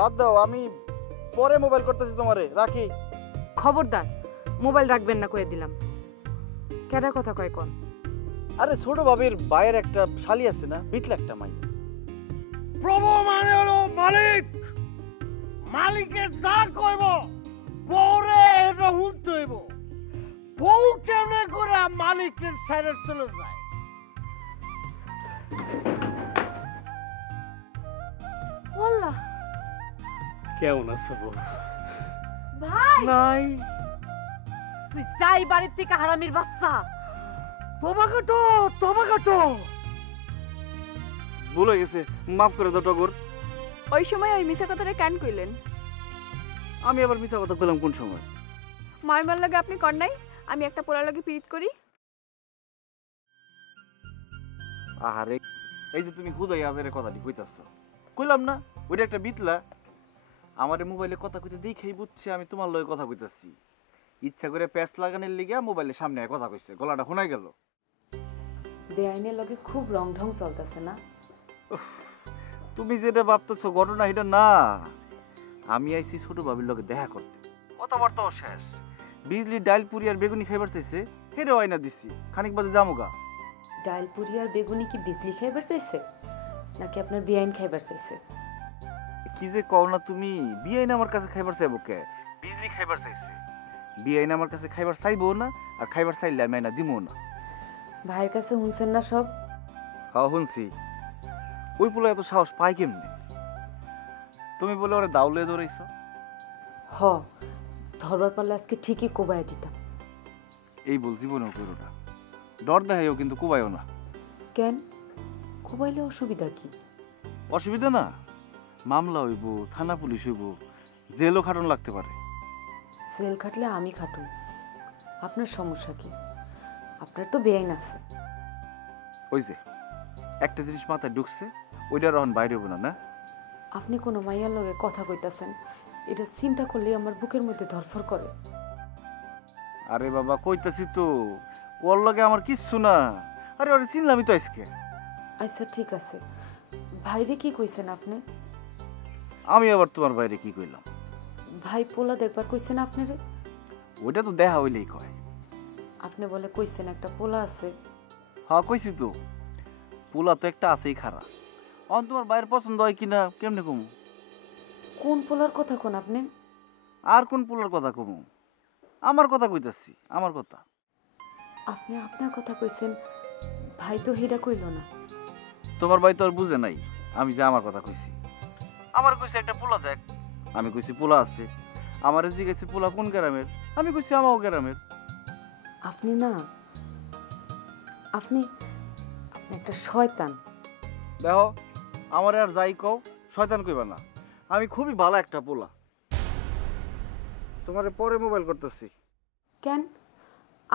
বাদ দাও, আমি পরে মোবাইল করতেছি তোমারে, রাখি। খবরদার মোবাইল রাখবেন না কয়ে দিলাম। কেডা কথা কয় কোন? আরে ছোট ভাবির ভাইয়ের একটা শালি আছে না, বিটলা একটা মাই। প্রভু মানে হলো মালিক, মালিকের যা কইব বউরে এটা শুনতে হইব। বউ কেমনে করে মালিকের সাইডে চলে যায়? আল্লাহ, কেমন আছে বউ? ভাই নাই তুই যাই বাড়ির থেকে হারামির বাচ্চা। তোমা কাটো। ভুল হয়ে গেছে, মাফ করে দাও টগর। ওই সময় ওই মিছা কথাটা কেন কইলেন? আমি আবার মিছা কথা কইলাম কোন সময়? মারমার লাগে আপনি কর নাই, আমি একটা পোলার লাগে পিরিত করি। আহারে, এই যে তুমি হুদাই আজের কথাটি কইতাছো, কইলাম না ওইটা একটা বিটলা। আমারে মোবাইলে কথা কইতে দেখেই বুঝছে আমি তোমার লগে কথা কইতাছি। ইচ্ছা করে প্যাচ লাগানোর লিগে মোবাইলের সামনে কথা কইছে, গলাটা শোনাই গেল। বেআইনের লগে খুব রং ঢং চলতেছে না? তুমি যেটা ভাবতেছো ঘটনা এটা না। আমি আইছি ছোট ভাবির লগে দেখা করতে, কথাবার্তাও শেষ। বিজলি ডাইল পুরি আর বেগুনি খাইবার চাইছে, হেরেও আইনা দিছি, খানিক বাদে জামুগা। ডাল পুরি আর বেগুনি কি বিজলি খাইবার চাইছে নাকি আপনার বেআইন খাইবার চাইছে? কি যে কও না তুমি, বিআইন আমার কাছে খাইবার চাইবো কে? বিজলি খাইবার চাইছে। বিআইন আমার কাছে খাইবার চাইবো না, আর খাইবার চাইলে আমি আইনা দিমো না। ভাইয়ের কাছে শুনছেন না সব? হ্যাঁ শুনছি। ওই পোলা এত সাহস পায় কেমনি? তুমি বলে ওরা দাউলে ধরেছো? হ, ধরবার পারলে আজকে ঠিকই কোবায় দিতাম। এই বল জীবনেও করো না, ডর দেখাইও কিন্তু কুবাইও না। কেন কোবাইলে অসুবিধা কি? অসুবিধা না, মামলা হইব, থানা পুলিশ হইব, জেলও খাটন লাগতে পারে। সেল খাটলে আমি খাটুন, আপনার সমস্যা কি? আপনার তো বেআইন আছে। ওই যে একটা জিনিস মাথায় ঢুকছে, ওইটা রহন বাইরে হইব না। না আপনি কোনো মাইয়ার লগে কথা কইতাছেন, এটা চিন্তা করলে আমার বুকের মধ্যে ধরফর করে। আরে বাবা কইতাছি তো, ওর লগে আমার কিচ্ছু না। আরে ওরে চিনলামই তো আজকে। আচ্ছা ঠিক আছে, ভাইরে কি কইছেন আপনি? আমি আবার তোমার বাইরে কি কইলাম? ভাই পোলা দেখবার কইছেন আপনারে? ওইটা তো দেখা হইলেই কয়। আপনি বলে কইছেন একটা পোলা আছে। হ্যাঁ কইছি তো, পোলা তো একটা আছেই খারাপ। অন তোমার বাইরের পছন্দ হয় কিনা কেমনে কমু? কোন পোলার কথা কোন আপনি? আর কোন পোলার কথা কমু? আমার কথা কইতাছি, আমার কথা। আপনি আপনার কথা কইছেন, ভাই তো হেডা কইল না। তোমার ভাই তো আর বুঝে নাই আমি যে আমার কথা কইছি। আমার কইছে একটা পোলা দেখ, আমি কইছি পোলা আছে। আমার জিজ্ঞাসা পোলা কোন গ্রামের, আমি কইছি আমাও গ্রামের। আপনি না, আপনি আপনি একটা শয়তান। দেখো আমার আর যাই কও, শয়তান কইবা না। আমি খুবই ভালো একটা পোলা। তোমারে পরে মোবাইল করতেছি। কেন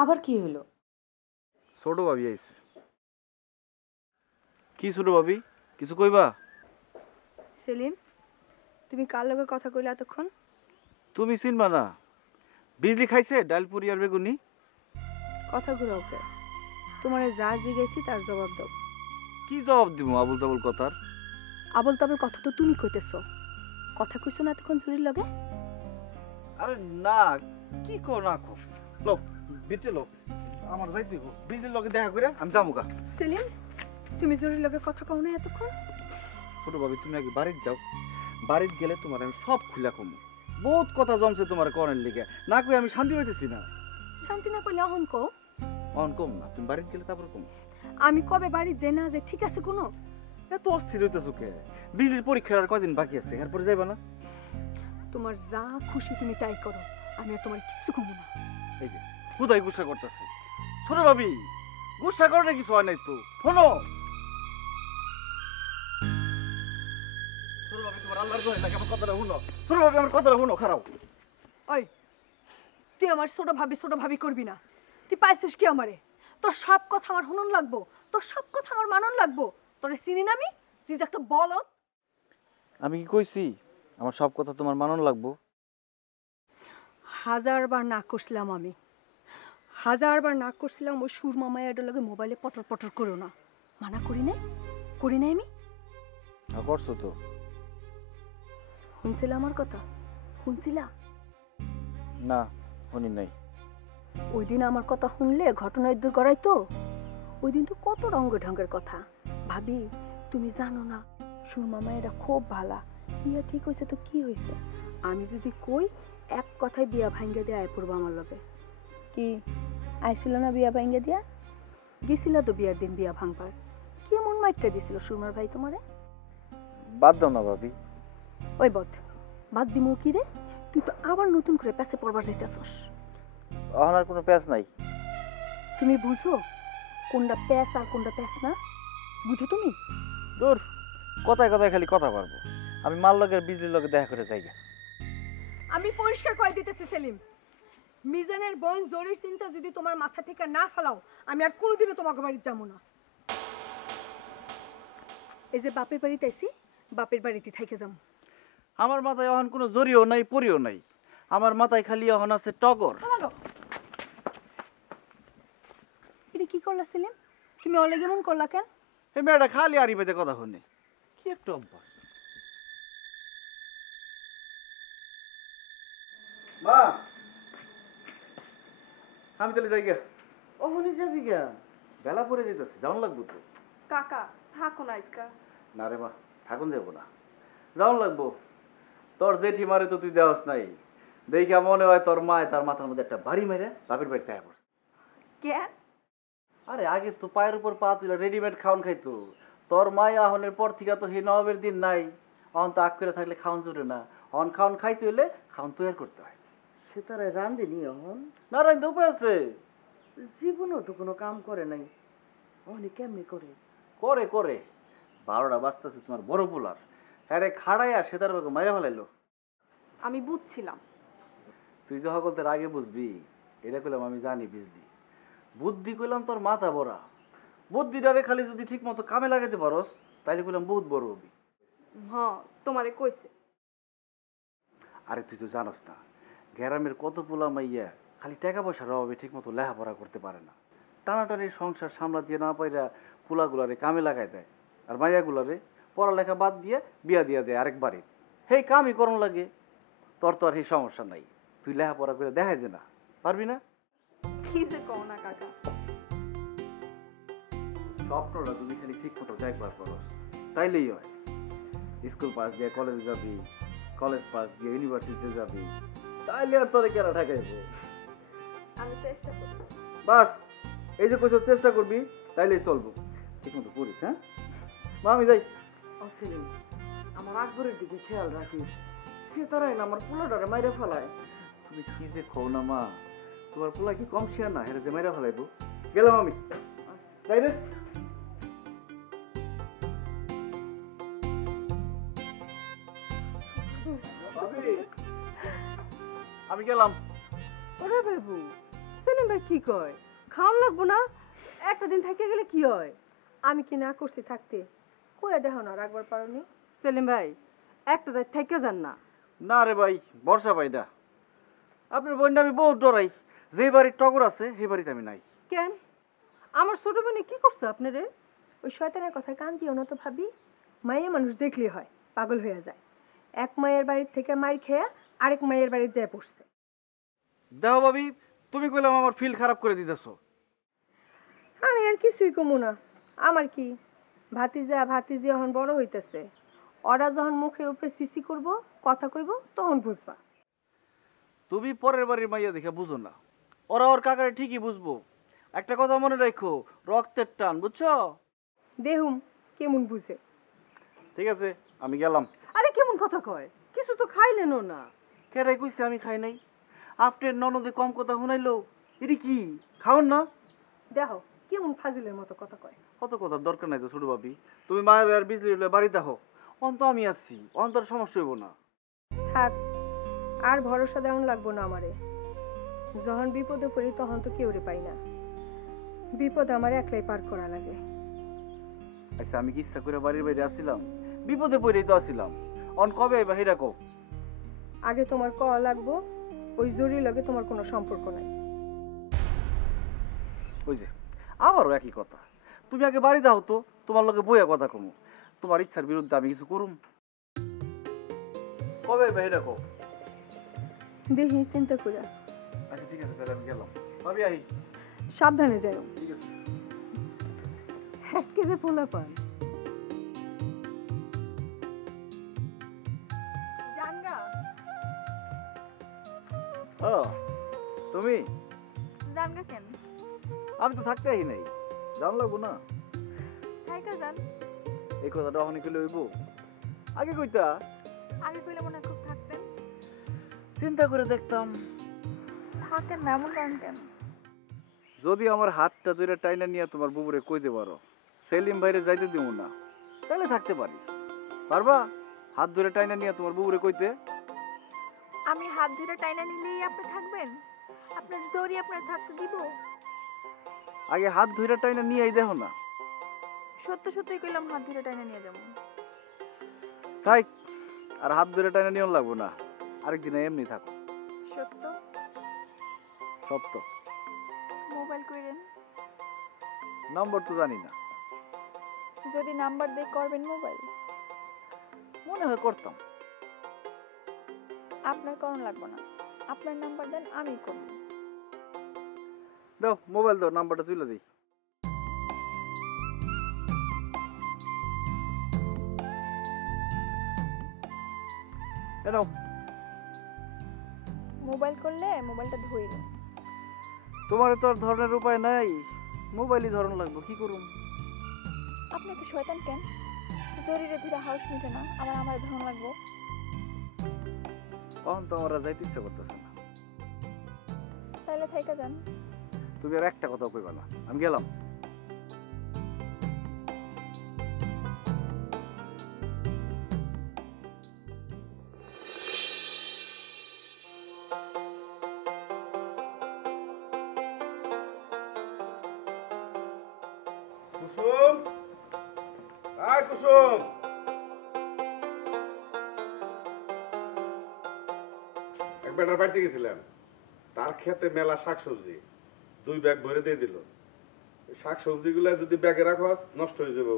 আবার কি হলো? ছোট ভাবি আইছে। কি ছোট ভাবি, কিছু কইবা? সেলিম, তুমি কার লগে কথা কইলে এতক্ষণ? তুমি চিনবা না? বিজলি খাইছে ডাল পুরি আর বেগুনি। কথা ঘুরাও কে? তোমারে যা জিজ্ঞেসি তার জবাব দাও। কি জবাব দিব আবুল তাবুল কথার? আবল তাবল কথা তো তুমি কইতেছো। কথা কইছো না এতক্ষণ চুরির লগে? আরে না, কি কো না কো। লোক বিটে লোক আমার যাইতে গো, বিজলির লগে দেখা কইরা আমি যামুগা। সেলিম, তুমি চুরির লগে কথা কও না এতক্ষণ? ছোট ভাবি তুমি আগে বাড়িতে যাও, বাড়িতে গেলে তোমার আমি সব খুলা কমু। বহুত কথা জমছে তোমার কনের লিগে, না কই আমি শান্তি পাইতেছি না। শান্তি না কইলে অহন কও। অন কম না, তুমি বাড়িতে গেলে তারপর কম। আমি কবে বাড়ি যাই না যে ঠিক আছে কোনো? এত অস্থির হইতেছো কে? বিজলির পরীক্ষার আর কয়দিন বাকি আছে, এরপরে যাইবা না? তোমার যা খুশি তুমি তাই করো, আমি আর তোমার কিছু কমু না। এই যে হুদাই গুসা করতেছে। ছোট ভাবি গুসা করে কিছু হয় নাই তো, শোনো। ছোট ভাবি তোমার আল্লাহর দোহাই লাগে আমার কথাটা শুনো। ছোট ভাবি আমার কথাটা শুনো, খারাপ। ওই, তুই আমার ছোট ভাবি করবি না। তুই পাইছিস কি আমারে? তোর সব কথা আমার শুনুন লাগবো, তোর সব কথা আমার মানন লাগবো। তোরে চিনি না আমি, তুই যে একটা বলদ। আমি কি কইছি আমার সব কথা তোমার মানন লাগবো? হাজারবার না করছিলাম আমি, হাজারবার না করছিলাম ওই সুরমা মায়ের লগে মোবাইলে পটর পটর করো না। মানা করি নাই আমি? করছো তো। শুনছিলে আমার কথা? শুনছিলা? না শুনি নাই। ওই দিন আমার কথা শুনলে ঘটনা দূর করাই তো। ওই দিন তো কত রঙ্গ ঢঙ্গের কথা। ভাবি তুমি জানো না, সুরমা মায়েরা খুব ভালা। বিয়া ঠিক হয়েছে তো কি হয়েছে, আমি যদি কই এক কথায় বিয়া ভাঙ্গে দিয়ে আয় পড়বো আমার লগে। কি আইছিল না বিয়া ভাঙ্গে দিয়া? গেছিল তো বিয়ার দিন বিয়া ভাঙবার। কেমন মাইটটা দিছিল সুরমার ভাই তোমারে? বাদ দাও না ভাবি। ওই বদ, বাদ দিমু কি রে? তুই তো আবার নতুন করে প্যাসে পড়বার যাইতেছস। এখন আর কোনো প্যাচ নাই। তুমি বুঝো কোনটা প্যাস আর কোনটা প্যাস না? বুঝো তুমি? দূর, কথায় কথায় খালি কথা পারবো। আমি মাল লগের বিজলির লগে দেখা করে যাই। আমি পরিষ্কার করে দিতেছি সেলিম, মিজানের বোন জরির চিন্তা যদি তোমার মাথা থেকে না ফেলাও, আমি আর কোনোদিনও তোমাকে বাড়ি যাবো না। এই যে বাপের বাড়িতে আইছি, বাপের বাড়িতে থেকে যাবো। আমার মাথায় এখন কোনো জরিও নাই, পরিও নাই। আমার মাথায় খালি এখন আছে টগর। এটা কি করলা সেলিম? তুমি অলেগে মন করলা কেন? এই মেয়েটা খালি আড়ি পেতে কথা শুনে, কি একটা অভ্যাস। মা, আমি তাহলে যাই গা। ওহনি যাবি গা? বেলা পড়ে যেতেছে, যাওয়ান লাগবো তো। কাকা থাকো না আজকা। না রে মা, থাকুন যাবো না, যাওয়ান লাগবো। তোর জেঠি মারে তো তুই দেওয়াস নাই, দেখা মনে হয় তোর মায় তার মাথার মধ্যে একটা বাড়ি মেরে বাপের বাড়িতে আয়া পড়ছে। কে? আরে আগে তো পায়ের উপর পা তুলে রেডিমেড খাওয়ান খাইতো। তোর মায় আহনের পর থেকে তো হে নবাবের দিন নাই। অন তো আগ করে থাকলে খাওয়ান জুড়ে না। অন খাওয়ান খাইতে হইলে খাওয়ান তৈরি করতে হয়। সে তারা রান্ধেনি অহন, না রাইতে উপায় আছে। জীবনও তো কোনো কাম করে নাই, অনেক কেমনি করে? করে করে 12টা বাজতেছে তোমার বড় পোলার, হ্যাঁ রে খাড়াইয়া সে তার মাইরা ফেলাইলো। আমি বুঝছিলাম। তুই যে সকলদের আগে বুঝবি, এটা কইলাম আমি জানি বুঝবি। বুদ্ধি কইলাম তোর মাথা বড়া। বুদ্ধিটারে খালি যদি ঠিক মতো কামে লাগাইতে পারস, তাইলে কইলাম বহুত বড় হবি। হ্যাঁ তোমারে কইছে। আরে তুই তো জানোস না, গ্রামের কত পোলা মাইয়া খালি টাকা পয়সার অভাবে ঠিক মতো লেখাপড়া করতে পারে না। টানাটানি সংসার সামলা দিয়ে না পাইরা পোলাগুলারে কামে লাগাই দেয়, আর মাইয়াগুলারে পড়ালেখা বাদ দিয়ে বিয়া দিয়া দেয় আরেক বাড়ি। সেই কামই করন লাগে। তোর তো আর সেই সমস্যা নাই, তুই লেখাপড়া করে দেখাই দে না, পারবি না? কি যে কও না কাকা। স্বপ্নটা তুমি খালি ঠিক মতো দেখবার করো, তাইলেই হয়। স্কুল পাস দিয়ে কলেজে যাবি, কলেজ পাস দিয়ে ইউনিভার্সিটিতে যাবি, তাইলে আর তোরে কেনা ঠেকাইবো। আমি চেষ্টা করব। বাস, এই যে কোথাও চেষ্টা করবি তাইলেই চলবো। ঠিক মতো পড়িস, হ্যাঁ মা, আমি যাই। অসেলিম, আমার আকবরের দিকে খেয়াল রাখিস, সে তারাই না আমার পোলাটারে মাইরে ফেলায়। তুমি কি যে খো না মা, তোমার পোলা কি কম শেয়ার না, হেরে যে মেরা ফেলাইবো। গেলাম আমি, তাই রে। আমি গেলাম। ওরে বাবু, সেলিম ভাই কি কয়? খাওয়ান লাগবো না? একটা দিন থেকে গেলে কি হয়? আমি কি না করছি থাকতে? কইয়া দেখো না, রাখবার পারোনি? সেলিম ভাই, একটা রাত থেকে যান না। না রে ভাই, বর্ষা পাই না। আপনার বোনটা আমি বহুত ডরাই। যে বাড়ির টগর আছে সেই বাড়িতে আমি নাই। কেন? আমার ছোট বোনে কি করছে আপনারে? ওই শয়তানের কথা কান দিও না তো ভাবি। মায়ের মানুষ দেখলে হয় পাগল হয়ে যায়। এক মায়ের বাড়ির থেকে মার খেয়ে আরেক মায়ের বাড়ির যায় পড়ছে। দেখো ভাবি, তুমি কইলাম আমার ফিল খারাপ করে দিতেছো। আমি আর কিছুই কমু না। আমার কি, ভাতিজা ভাতিজি যখন বড় হইতেছে, ওরা যখন মুখের উপরে সিসি করব, কথা কইব, তখন বুঝবা। তুমি পরের বাড়ির মাইয়া দেখে বুঝো না, ওরা ওর কাকারে ঠিকই বুঝবো। একটা কথা মনে রাখো, রক্তের টান, বুঝছো? দেহুম কেমন বুঝে। ঠিক আছে, আমি গেলাম। আরে কেমন কথা কয়? কিছু তো খাইলেনও না। কেরাই কইছে আমি খাই নাই? আপনার ননদে কম কথা শুনাইলো, এটি কি খাওন না? দেখো কেমন ফাজিলের মতো কথা কয়। কত কথার দরকার নাই তো ছোট ভাবি। তুমি মায়ের আর বিজলি হলে বাড়িতে হো, অন্ত আমি আসছি, অন্তর সমস্যা হইব না। থাক, আর ভরসা দেওয়ান লাগবো না আমারে। যখন বিপদে পড়ি তখন তো কেউরে পাই না। বিপদ আমার একলাই পার করা লাগে। আচ্ছা, আমি কি ইচ্ছা করে বাড়ির বাইরে আসছিলাম? বিপদে পড়েই তো আসছিলাম। অন কবে আইবা হেরা কও। আগে তোমার কওয়া লাগবো, ওই জরির লগে তোমার কোনো সম্পর্ক নাই। ওই যে আবারও একই কথা। তুমি আগে বাড়ি দাও তো, তোমার লগে বইয়া কথা কমু। তোমার ইচ্ছার বিরুদ্ধে আমি কিছু করুম? কবে ভাই রাখো? দেখি চিন্তা করে। আচ্ছা ঠিক আছে, তাহলে আমি গেলাম। ভাবি আই। সাবধানে যাও। ঠিক আছে। এক কেজি পোলা পান জানগা ও তুমি? জানগা কেন? আমি তো থাকতে আহি নাই, জান লাগবো না? থাইকা যান। এই কথাটা অনেক কইলে হইব? আগে কইতা, আগে কইলে মনে হয় খুব থাকতেন। চিন্তা করে দেখতাম। থাকেন না এমন কারণ কেন? যদি আমার হাতটা ধরে টাইনা নিয়ে তোমার বুবুরে কইতে পারো সেলিম ভাইরে যাইতে দিব না, তাহলে থাকতে পারি। পারবা হাত ধরে টাইনা নিয়ে তোমার বুবুরে কইতে? আমি হাত ধরে টাইনা নিলেই আপনি থাকবেন? আপনার জোরই আপনার থাকতে দিব? আগে হাত ধরে টাইনা নিয়েই দেখো না। সত্য সত্যই কইলাম হাত ধরে টাইনা নিয়ে যাবো। তাই আর হাত ধরে টাইনা নিয়ন লাগবো না, আরেকদিন এমনি থাকো। সত্য? সত্য। মোবাইল কইরেন? নাম্বার তো জানি না, যদি নাম্বার দিয়ে করবেন মোবাইল? মনে হয় করতাম। আপনার করণ লাগবে না, আপনার নাম্বার দেন আমি করব। দাও মোবাইল দাও, নাম্বারটা তুলে দিই। এ নাও। মোবাইল করলে মোবাইলটা ধইল। তোমার তো আর ধরনের উপায় নাই, মোবাইলই ধরন লাগবে, কি করুম? আপনি তো শয়তান কেন? জরিরে ধরে হাউস মিটে না, আবার আমার ধরন লাগবো। তখন তো আমার আর যাইতে ইচ্ছা করতেছে না। তাহলে থাইকা যান। তুমি আর একটা কথা কইবা না, আমি গেলাম। কুসুম, আয় কুসুম। এক বেটার বাড়িতে গেছিলাম, তার খেতে মেলা শাকসবজি, 2 ব্যাগ ভরে দিয়ে দিল। শাকসবজি গুলা যদি ব্যাগে রাখস নষ্ট হয়ে যাবো,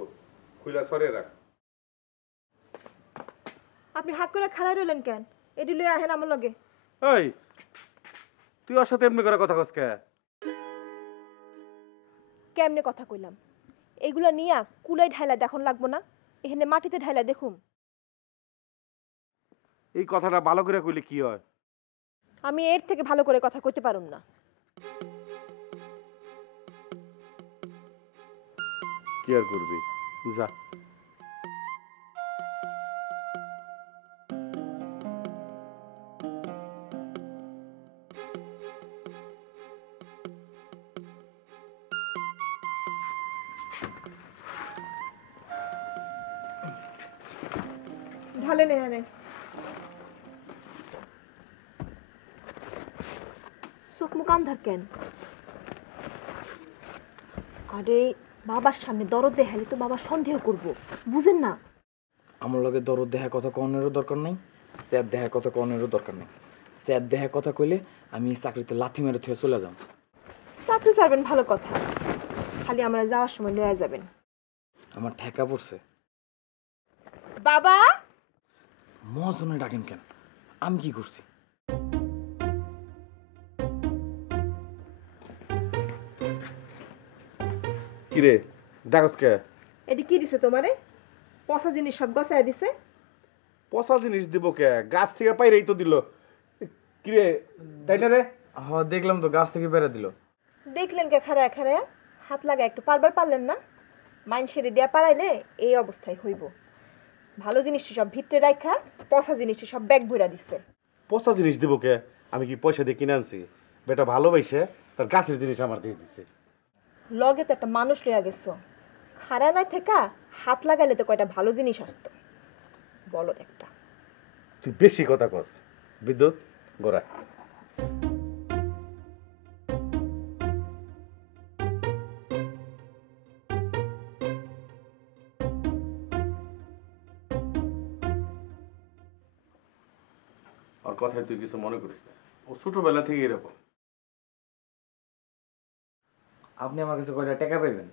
খুলা সরিয়ে রাখ। আপনি হাত করে খাড়াই রইলেন কেন? এটি লই আহেন আমার লগে। এই তুই ওর সাথে এমনি করে কথা কস কে? কেমনে কথা কইলাম? এগুলা নিয়া কুলাই ঢাইলা দেখুন লাগবো না? এখানে মাটিতে ঢাইলা দেখুম। এই কথাটা ভালো করে কইলে কি হয়? আমি এর থেকে ভালো করে কথা কইতে পারুম না। কি আর করবি, যা। ঢালেন এখানে। চোখ মুখ আন্ধার কেন? আরে বাবার সামনে দরদ দেখালে তো বাবা সন্দেহ করব, বুঝেন না? আমার লগে দরদ দেহা কথা কনের দরকার নাই, স্যার দেহা কথা কনের দরকার নাই। স্যার দেহা কথা কইলে আমি চাকরিতে লাথি মেরে থেকে চলে যাব। চাকরি ছাড়বেন ভালো কথা, খালি আমরা যাওয়ার সময় লয়ে যাবেন। আমার ঠেকা পড়ছে। বাবা! মহাজনে ডাকেন কেন? আমি কি করছি? কিরে ডাকস কে? এটি কি দিছে তোমারে? পচা জিনিস সব গছায় দিছে। পচা জিনিস দিব কে? গাছ থেকে পাইরেই তো দিল। কিরে তাই না রে? হ দেখলাম তো, গাছ থেকে বেড়ে দিল। দেখলেন কে খারায় খারায়? হাত লাগা একটু পারবার পারলেন না? মাইন সেরে দিয়া পারাইলে এই অবস্থায় হইব। ভালো জিনিসটি সব ভিতরে রাখা, পচা জিনিসটি সব ব্যাগ ভরা দিচ্ছে। পচা জিনিস দিব কে? আমি কি পয়সা দিয়ে কিনে আনছি? বেটা ভালোবাসে তার গাছের জিনিস আমার দিয়ে দিছে। লগে তো একটা মানুষ লইয়া গেছো, খারা নাই থেকা হাত লাগাইলে তো কয়টা ভালো জিনিস আসতো। বলো একটা। তুই বেশি কথা কস। বিদ্যুৎ গোড়া। আর কথায় তুই কিছু মনে করিস না, ও ছোটবেলা থেকে এরকম। আপনি আমার কাছে কয়টা টাকা পাইবেন?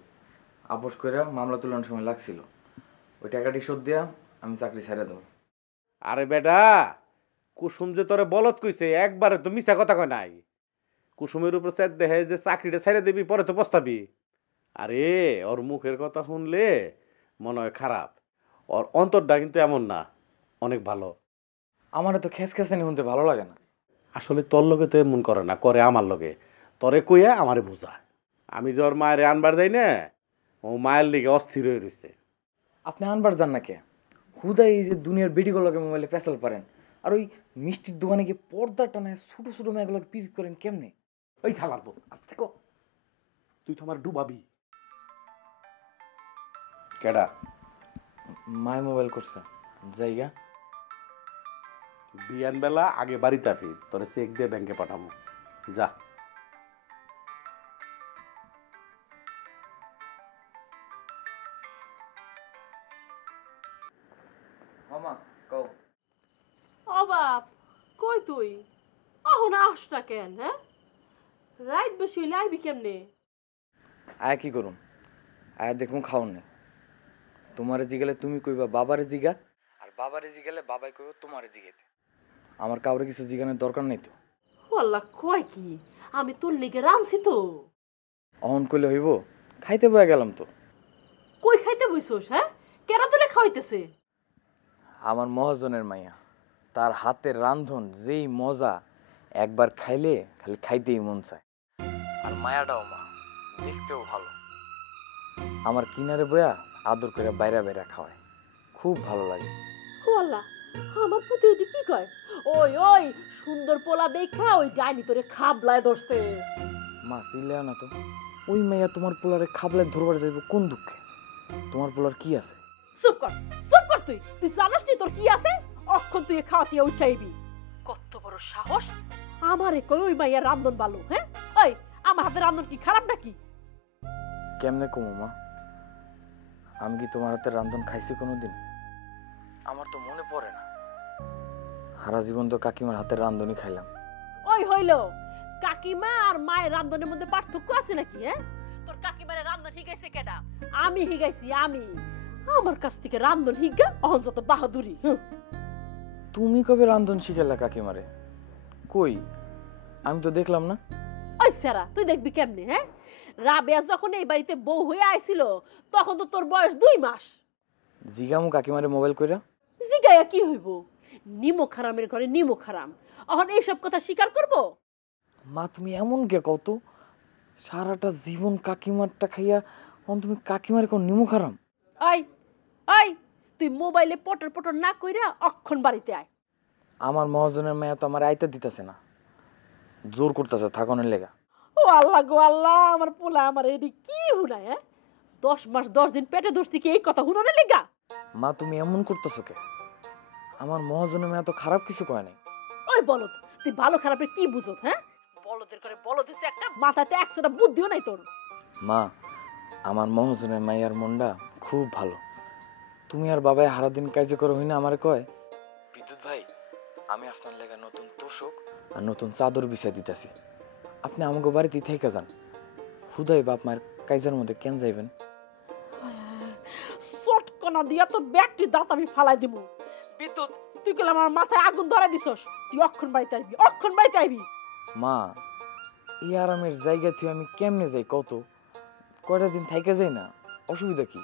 আপোষ করে মামলা তোলানোর সময় লাগছিল, ওই টাকাটি শোধ দিয়া আমি চাকরি ছেড়ে দেবো। আরে বেটা কুসুম যে তোরে বলত কইছে একবারে তো মিছা কথা কয় নাই। কুসুমের উপর চাপ দেহে যে চাকরিটা ছেড়ে দিবি পরে তো পস্তাবি। আরে ওর মুখের কথা শুনলে মনে হয় খারাপ, ওর অন্তরটা কিন্তু এমন না, অনেক ভালো। আমার তো খেস খেসানি শুনতে ভালো লাগে না। আসলে তোর লগে তো এমন করে না, করে আমার লগে। তোরে কইয়া আমারে বুঝা। আমি যে ওর মায়ের আনবার যাই না, ও মায়ের লিগে অস্থির হয়ে রয়েছে। আপনি আনবার যান না কে? হুদাই এই যে দুনিয়ার বেডিগুলোকে মোবাইলে পেঁচাল পারেন, আর ওই মিষ্টির দোকানে গিয়ে পর্দা টানায় ছোট ছোট মেয়েগুলোকে পিরিত করেন কেমনে? ওই থালার বউ আস্তে কো, তুই তো আমার ডুবাবি। কেডা? মায় মোবাইল করছে জায়গা। বিয়ান বেলা আগে বাড়িতে আসি, তোরে চেক দিয়ে ব্যাংকে পাঠাবো, যা। মামা কও। ও বাপ, কই তুই? অহন আসটা কেন? হ্যাঁ, রাত বেশি হইলে আইবি কেমনে? আয় কি করুন, আয় দেখুন খাওন না। তোমারে জিগালে তুমি কইবা বাবারে জিগা, আর বাবারে জিগালে বাবাই কইবা তোমারে জিগাইতে। আমার কাউরে কিছু জিগানোর দরকার নেই তো। আল্লাহ, কয় কি? আমি তোর লিগে রানছি তো। অহন কইলে হইব? খাইতে বয়ে গেলাম তো। কই খাইতে বইছস? হ্যাঁ, কেরা তোরে খাওয়াইতেছে? আমার মহাজনের মাইয়া, তার হাতের রান্ধন যেই মজা, একবার খাইলে খালি খাইতেই মন চায়। আর মায়াটাও মা, দেখতেও ভালো। আমার কিনারে বয়া আদর করে বাইরা বাইরা খাওয়ায়, খুব ভালো লাগে। ও আল্লাহ, আমার পুতি এটি কি কয়? ওই ওই সুন্দর পোলা দেখা ওই ডাইনি তোরে খাবলায় ধরছে। মা চিল্লা না তো, ওই মাইয়া তোমার পোলারে খাবলায় ধরবার যাইব কোন দুঃখে? তোমার পোলার কি আছে? চুপ কর, চুপ কর। তুই তুই জানাস নি তোর কি আছে? অক্ষণ তুই খাওয়াতিয়া উঠাইবি। কত বড় সাহস! আমারে কই ওই মাইয়া রান্ধন ভালো? হ্যাঁ, ওই আমার হাতে রান্ধন কি খারাপ নাকি? কেমনে কমো মা? আমি কি তোমার হাতের রান্ধন খাইছি কোনোদিন? আমার তো মনে পড়ে না। সারা জীবন তো কাকিমার হাতের রান্ধনই খাইলাম। ওই হইলো, কাকিমা আর মায়ের রান্ধনের মধ্যে পার্থক্য আছে নাকি? হ্যাঁ, তোর কাকিমারে রান্ধন শিখাইছে কেডা? আমি শিখাইছি, আমি। আমার কাছ থেকে রান্ধন শিখা অহন যত বাহাদুরি। তুমি কবে রান্ধন শিখাইলা কাকিমারে? কই, আমি তো দেখলাম না। ওই সারা, তুই দেখবি কেমনে? হ্যাঁ, রাবেয়া যখন এই বাড়িতে বউ হয়ে আইছিল তখন তো তোর বয়স 2 মাস। জিগামু কাকিমারে মোবাইল কইরা? জিগাইয়া কি হইব? নিমক হারামের ঘরে নিমক হারাম। এখন এইসব কথা স্বীকার করব? মা তুমি এমন কে কত? সারাটা জীবন কাকিমারটা খাইয়া এখন তুমি কাকিমারে কোন নিমু খারাম? আই আই, তুই মোবাইলে পটর পটর না কইরা অক্ষণ বাড়িতে আয়। আমার মহাজনের মায়া তো আমার আইতে দিতেছে না, জোর করতেছে থাকনের লেগা। ও আল্লাহ গো আল্লাহ, আমার পোলা আমার এডি কি হুনায়? হ্যাঁ, 10 মাস 10 দিন পেটে ধরছি কি এই কথা হুনানে লেগা? মা তুমি এমন করতেছো কে? আমার মহাজনের মায়া তো খারাপ কিছু কয় নাই। ওই বলদ, তুই ভালো খারাপের কি বুঝত? হ্যাঁ, বলদের করে বলদ হইছে একটা, মাথাতে 100টা বুদ্ধিও নাই তোর। মা, আমার মহাজনের মাইয়ার মনটা খুব ভালো। তুমি আর বাবাই সারাদিন কাজে করো হই না আমারে কয়, বিদ্যুৎ ভাই আমি আপনার লেগা নতুন তোষক আর নতুন চাদর বিছাই দিতেছি, আপনি আমাকে বাড়িতে থেকে যান। হুদাই বাপ মায়ের কাজের মধ্যে কেন যাইবেন? চটকনা দিয়া তোর ব্যাগটি দাঁত আমি ফালাই দিব। বিদ্যুৎ, তুই গেলে আমার মাথায় আগুন ধরাই দিছস। তুই অক্ষণ বাড়িতে আইবি, অক্ষণ বাড়িতে আইবি। মা, এই আরামের জায়গা থেকে আমি কেমনে যাই কত? কয়টা দিন থাইকা যাই না, অসুবিধা কি?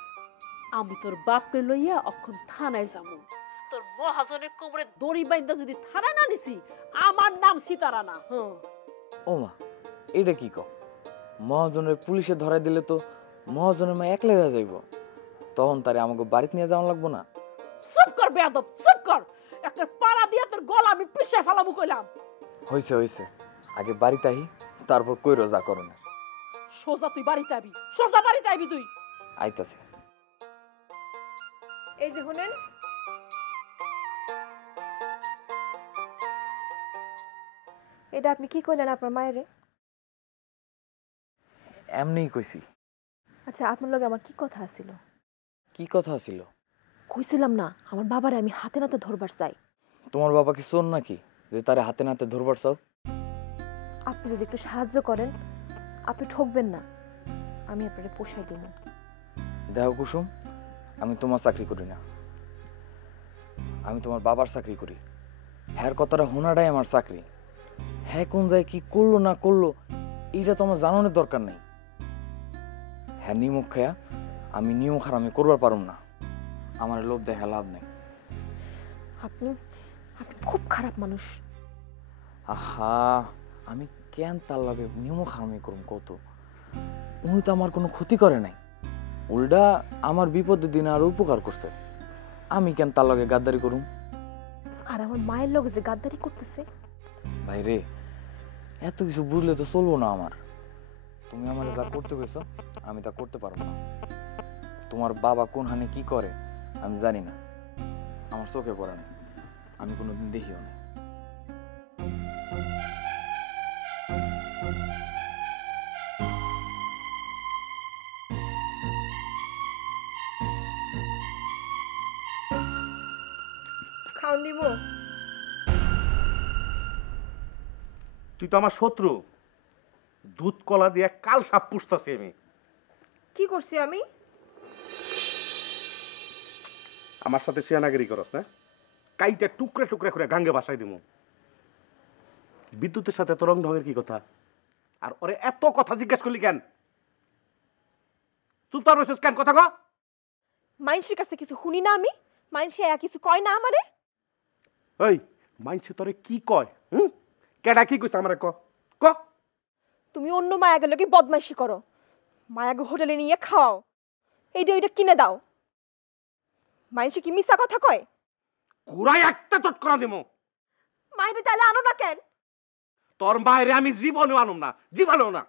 আমি তোর বাপকে লইয়া অক্ষণ থানায় যাবো। তোর মহাজনের কোমরে দড়ি বাইন্দা যদি থানায় না নিছি, আমার নাম সীতারা না। হ্যাঁ, ও মা, এইটা কি কও? মহাজনের পুলিশে ধরাই দিলে তো মহাজনের মা একলা হয়ে যাইব, তখন তারে আমাকে বাড়িতে নিয়ে যাওয়া লাগবো না? চুপ কর বেয়াদব, চুপ কর। একটা পাড়া দিয়া তোর গলা আমি পিষে ফেলাবো কইলাম। হইছে হইছে, আগে বাড়িতে আহি, তারপর কইরো যা করণের। সোজা তুই বাড়িতে আবি, সোজা বাড়িতে আবি তুই। আইতাছে। এই যে শুনেন, এটা আপনি কি কইলেন আপনার মায়েরে? এমনিই কইছি। আচ্ছা, আপনার লগে আমার কি কথা আছিল? কি কথা ছিল? কইছিলাম না আমার বাবারে আমি হাতে নাতে ধরবার চাই। তোমার বাবা কি চোর নাকি যে তারে হাতে নাতে ধরবার চাও? আপনি যদি একটু সাহায্য করেন, আপনি ঠকবেন না, আমি আপনারে পোষাই দেব। দেখো কুসুম, আমি তোমার চাকরি করি না, আমি তোমার বাবার চাকরি করি। হ্যার কথাটা শোনাটাই আমার চাকরি। হ্যাঁ কোন যায় কি করলো না করলো এইটা তো আমার জানানোর দরকার নেই। হ্যাঁ নিমক খায়া আমি নিয়ম খারামি করবার পারুম না। আমার লোভ দেখা লাভ নেই। আপনি আপনি খুব খারাপ মানুষ। আহা, আমি কেন তার লাগে নিয়ম খারামি করুম কত? উনি তো আমার কোনো ক্ষতি করে নাই, উল্টা আমার বিপদের দিনে আরো উপকার করছে। আমি কেন তার লগে গাদ্দারি করুম? আর আমার মায়ের লগে যে গাদ্দারি করতেছে। ভাই রে, এত কিছু বুঝলে তো চলবো না আমার। তুমি আমার যা করতে গেছো আমি তা করতে পারবো না। তোমার বাবা কোন হানে কি করে আমি জানি না, আমার চোখে পড়ে না, আমি কোনোদিন দেখিও না। খাওন দিব? তুই তো আমার শত্রু। দুধ কলা দিয়ে কাল সাপ পুষতাছি আমি। কি করছি আমি? আমার সাথে শিয়ানাগিরি করস না? কাইটা টুকরা টুকরা করে গাঙ্গে বাসাই দিমু। বিদ্যুতের সাথে এত রং ঢঙের কি কথা? আর ওরে এত কথা জিজ্ঞেস করলি কেন? চুপ তো রইছিস কেন? কথা ক। মাইনসের কাছে কিছু শুনি না আমি? মাইনসে কিছু কয় না আমারে? এই মাইনসে তোরে কি কয়? কেডা কি কইছ আমারে ক? ক। তুমি অন্য মায়াগে লগে বদমাইশি করো, মায়াগে হোটেলে নিয়ে খাওয়াও, এইটা ওইটা কিনে দাও। মাইনসে কি মিছা কথা কয়? কুড়াই একটা চটকনা দিমু। মায়েরে তাহলে আনো না কেন? তোর বাইরে আমি জীবনেও আনুম না, জীবনেও না।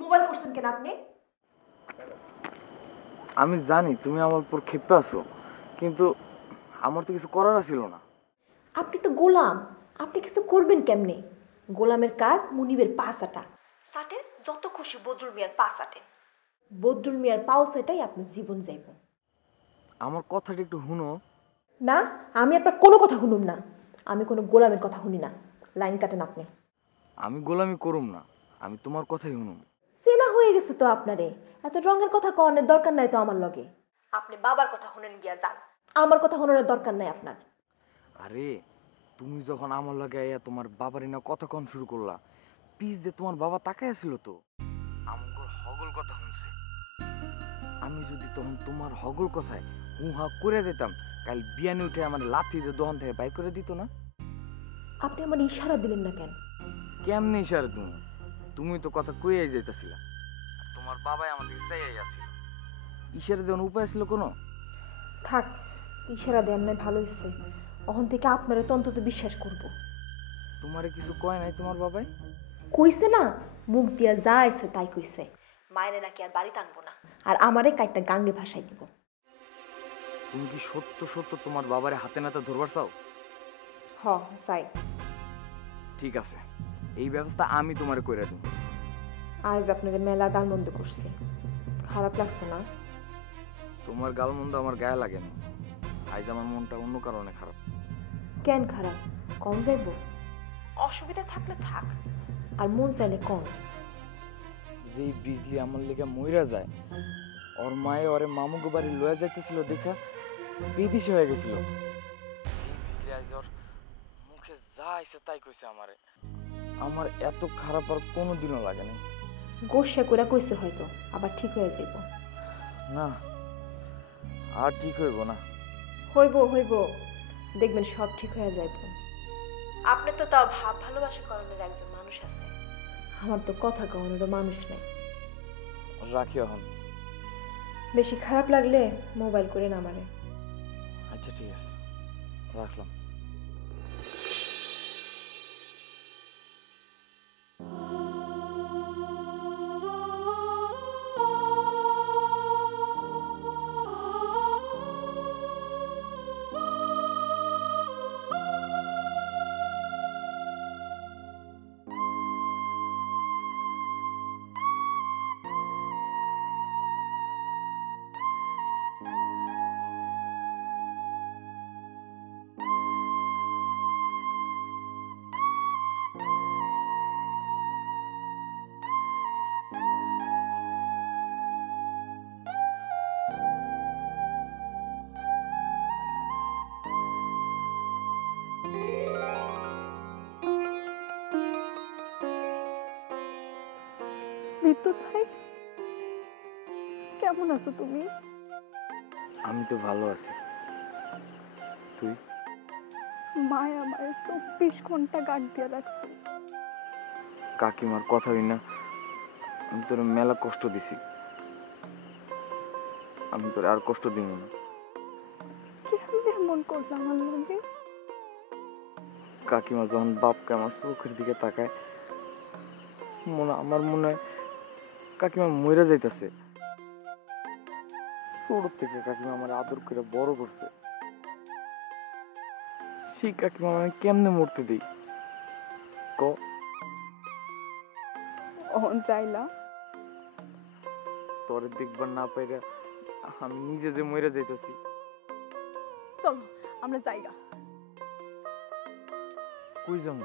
মোবাইল করছেন কেন আপনি? আমি জানি তুমি আমার উপর ক্ষেপে আছো, কিন্তু আমার তো কিছু করার ছিল না। আপনি তো গোলাম, আপনি কিছু করবেন কেমনে? গোলামের কাজ মুনিবের পা চাটা। চাটেন যত খুশি বদরুল মিয়ার পা চাটেন। বদরুল মিয়ার পাও চাটাই আপনার জীবন যাইব। আমার কথাটা একটু শুনো। না, আমি আপনার কোনো কথা শুনুম না। আমি কোনো গোলামের কথা শুনি না। লাইন কাটেন আপনি। আমি গোলামি করুম না, আমি তোমার কথাই শুনুম। চেনা হয়ে গেছে তো আপনারে, এত রঙের কথা কওয়ানোর দরকার নাই তো আমার লগে। আপনি বাবার কথা শুনেন গিয়া যান, আমার কথা শোনার দরকার নাই আপনার। আরে তুমি যখন আমার লগে আইয়া তোমার বাবার না কথা কন শুরু করলা, পিস দিয়ে তোমার বাবা তাকায় ছিল তো আমগর হগল কথা শুনছে। আমি যদি তখন তোমার হগল কথায় হু হা করে যেতাম, কাল বিয়ানে উঠে আমার লাথি দিয়ে দোকান থেকে বাইর করে দিত না। আপনি আমার ইশারা দিলেন না কেন? কেমনে ইশারা তুমি? তুমি তো কথা কইয়াই যাইতাছিলা, আর তোমার বাবাই আমাদেরকে চাইয়াই আসছিল। ইশারা দেওয়ার উপায় ছিল কোনো? থাক, ইশারা দেন নাই ভালো হয়েছে। অহন থেকে আপনারা তো অন্তত বিশ্বাস করব। তোমারে কিছু কয় নাই তোমার বাবাই? কইছে না, মুখ দিয়া যা আইছে তাই কইছে। মায়েরে নাকি আর বাড়ি টানবো না, আর আমারে কাইটা গাঙ্গে ভাসাই দিব। তুমি কি সত্য সত্য তোমার বাবারে হাতে নাতে ধরবার চাও? হ চাই। ঠিক আছে, এই ব্যবস্থা আমি তোমারে কইরা দিব। আজ আপনাদের মেলা গালমন্দ করছি, খারাপ লাগছে না? তোমার গালমন্দ আমার গায়ে লাগে না, আজ আমার মনটা অন্য কারণে খারাপ। কেন খারাপ? কম যাইব? অসুবিধা থাকলে থাক, আর মন চাইলে কম। যেই বিজলি আমার লেগে মইরা যায়, ওর মায়ে ওরে মামুগো বাড়ি লয়ে যাইতেছিল দেখা বিদিশে হয়ে গেছিল। এই বিজলি আজ ওর মুখে যা আইছে তাই কইছে আমারে। আমার এত খারাপ আর কোনোদিনও লাগে না। গোসা করে কইছে হয়তো, আবার ঠিক হয়ে যাইব। না, আর ঠিক হইব না। হইব হইব, দেখবেন সব ঠিক হয়ে যাইব। আপনি তো তাও ভাব ভালোবাসা করানোর একজন মানুষ আছে, আমার তো কথা কওয়ানোরও মানুষ নাই। রাখি এখন। বেশি খারাপ লাগলে মোবাইল করে নামারে। আচ্ছা ঠিক আছে, রাখলাম। কেমন আছো তুমি? আমি তো ভালো আছি, তুই? মায়া মায়ের 24 ঘন্টা গার্ড দিয়ে রাখছে। কাকিমার কথা হই না, আমি তোর মেলা কষ্ট দিছি, আমি তোর আর কষ্ট দিব না। কেমনে এমন করলাম আমার লাগে? কাকিমা যখন বাপকে আমার চোখের দিকে তাকায়, আমার মনে হয় কাকিমা মরে যাইতেছে। ছোট থেকে কাকিমা আমার আদর করে বড় করছে, সেই কাকিমা আমি কেমনে মরতে দিই ক? অহন যাইলা তোরে দেখবার না পাইরা আমি নিজে যে মরে যাইতেছি। চলো আমরা যাইগা। কই যাবো?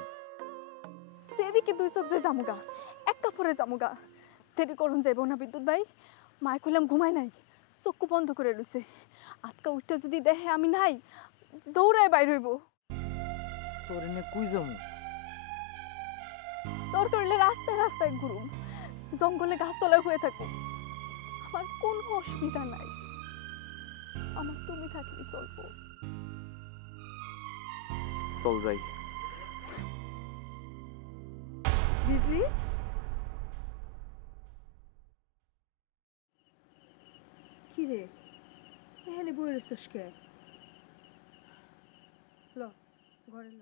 সেদিকে 2 চোখ যে জামুগা, এক কাপড়ে জামুগা। দেরি করুন যাইব না বিদ্যুৎ ভাই? মায় কইলাম ঘুমাই নাই, চক্ষু বন্ধ করে রইছে। আজকা উঠতে যদি দেখে আমি নাই, দৌড়ায় বাইর হইব। তোরে নিয়ে কই যাবো? তোর করলে রাস্তায় রাস্তায় ঘুরুম, জঙ্গলে গাছতলায় হয়ে থাকুম, আমার কোনো অসুবিধা নাই। আমার তুমি থাকলে চলবো। চল যাই। বিজলি কি রে, এখানে বই রইছস কে? ল ঘরে ল।